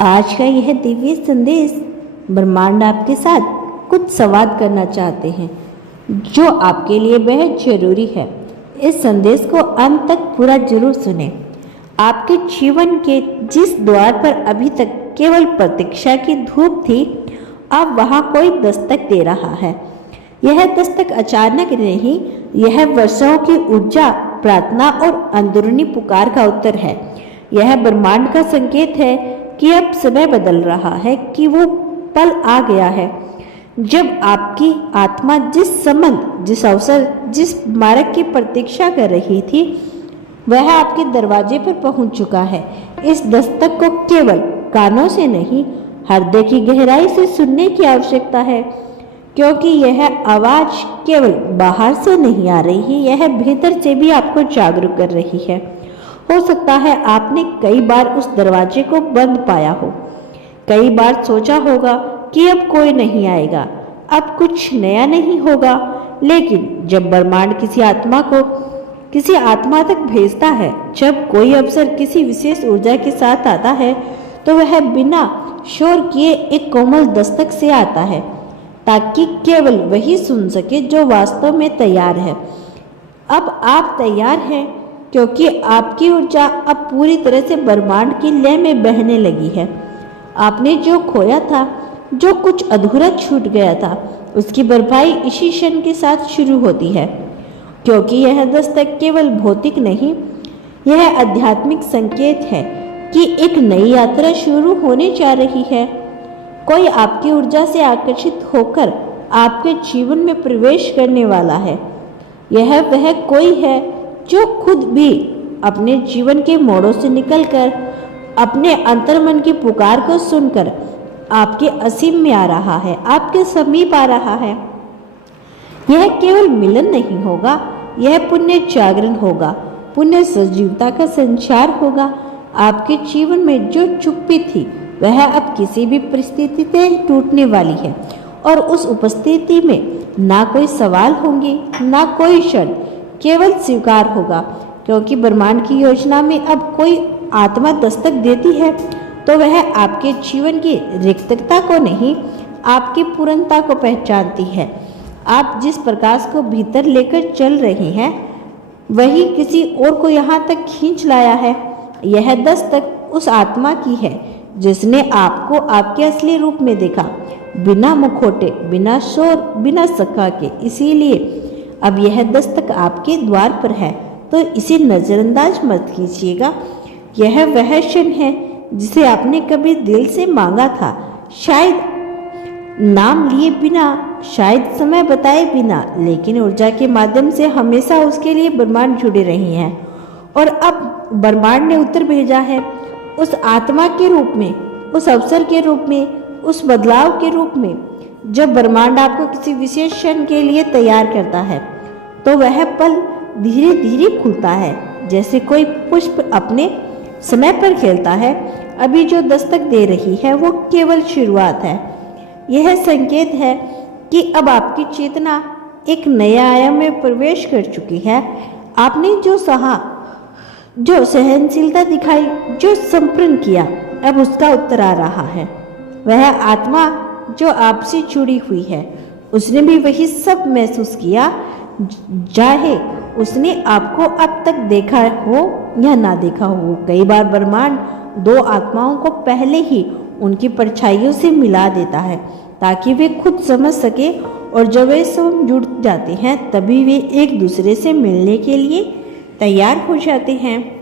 आज का यह दिव्य संदेश ब्रह्मांड आपके साथ कुछ संवाद करना चाहते हैं जो आपके लिए बेहद जरूरी है। इस संदेश को अंत तक पूरा जरूर सुनें। आपके जीवन के जिस द्वार पर अभी तक केवल प्रतीक्षा की धूप थी, अब वहां कोई दस्तक दे रहा है। यह दस्तक अचानक नहीं, यह वर्षों की ऊर्जा, प्रार्थना और अंदरूनी पुकार का उत्तर है। यह ब्रह्मांड का संकेत है कि अब समय बदल रहा है, कि वो पल आ गया है जब आपकी आत्मा जिस संबंध, जिस अवसर, जिस मार्ग की प्रतीक्षा कर रही थी, वह आपके दरवाजे पर पहुंच चुका है। इस दस्तक को केवल कानों से नहीं, हृदय की गहराई से सुनने की आवश्यकता है, क्योंकि यह आवाज केवल बाहर से नहीं आ रही, यह भीतर से भी आपको जागरूक कर रही है। हो सकता है आपने कई बार उस दरवाजे को बंद पाया हो, कई बार सोचा होगा कि अब कोई नहीं आएगा, अब कुछ नया नहीं होगा। लेकिन जब ब्रह्मांड किसी आत्मा तक भेजता है, जब कोई अवसर किसी विशेष ऊर्जा के साथ आता है, तो वह बिना शोर किए एक कोमल दस्तक से आता है, ताकि केवल वही सुन सके जो वास्तव में तैयार है। अब आप तैयार हैं, क्योंकि आपकी ऊर्जा अब पूरी तरह से ब्रह्मांड की लय में बहने लगी है। आपने जो खोया था, जो कुछ अधूरा छूट गया था, उसकी भरपाई इसी क्षण के साथ शुरू होती है। क्योंकि यह दस्तक केवल भौतिक नहीं, यह आध्यात्मिक संकेत है कि एक नई यात्रा शुरू होने जा रही है। कोई आपकी ऊर्जा से आकर्षित होकर आपके जीवन में प्रवेश करने वाला है। यह वह कोई है जो खुद भी अपने जीवन के मोड़ों से निकलकर अपने अंतर्मन की पुकार को सुनकर आपके असीम में आ रहा है, आपके समीप आ रहा है। यह केवल मिलन नहीं होगा, यह पुण्य जागरण होगा, पुण्य सजीवता का संचार होगा। आपके जीवन में जो चुप्पी थी, वह अब किसी भी परिस्थिति से टूटने वाली है, और उस उपस्थिति में ना कोई सवाल होंगे, ना कोई क्षण, केवल स्वीकार होगा। क्योंकि ब्रह्मांड की योजना में अब कोई आत्मा दस्तक देती है, तो वह आपके जीवन की रिक्तता को नहीं, आपकी पूर्णता को पहचानती है। आप जिस प्रकाश को भीतर लेकर चल रहे हैं, वही किसी और को यहाँ तक खींच लाया है। यह दस्तक उस आत्मा की है जिसने आपको आपके असली रूप में देखा, बिना मुखौटे, बिना शोर, बिना शंका के। इसीलिए अब यह दस्तक आपके द्वार पर है, तो इसे नजरअंदाज मत कीजिएगा। यह वह क्षण है जिसे आपने कभी दिल से मांगा था, शायद नाम लिए बिना, शायद समय बताए बिना, लेकिन ऊर्जा के माध्यम से हमेशा उसके लिए ब्रह्मांड जुड़े रहे हैं। और अब ब्रह्मांड ने उत्तर भेजा है, उस आत्मा के रूप में, उस अवसर के रूप में, उस बदलाव के रूप में। जब ब्रह्मांड आपको किसी विशेष क्षण के लिए तैयार करता है, तो वह पल धीरे धीरे खुलता है, जैसे कोई पुष्प अपने समय पर खिलता है। अभी जो दस्तक दे रही है, वो केवल शुरुआत है। यह संकेत है कि अब आपकी चेतना एक नए आयाम में प्रवेश कर चुकी है। आपने जो सहा, जो सहनशीलता दिखाई, जो संप्रण किया, अब उसका उत्तर आ रहा है। वह आत्मा जो आपसे जुड़ी हुई है, उसने भी वही सब महसूस किया, चाहे उसने आपको अब तक देखा हो या ना देखा हो। कई बार ब्रह्मांड दो आत्माओं को पहले ही उनकी परछाइयों से मिला देता है, ताकि वे खुद समझ सके, और जब वे सब जुड़ जाते हैं, तभी वे एक दूसरे से मिलने के लिए तैयार हो जाते हैं।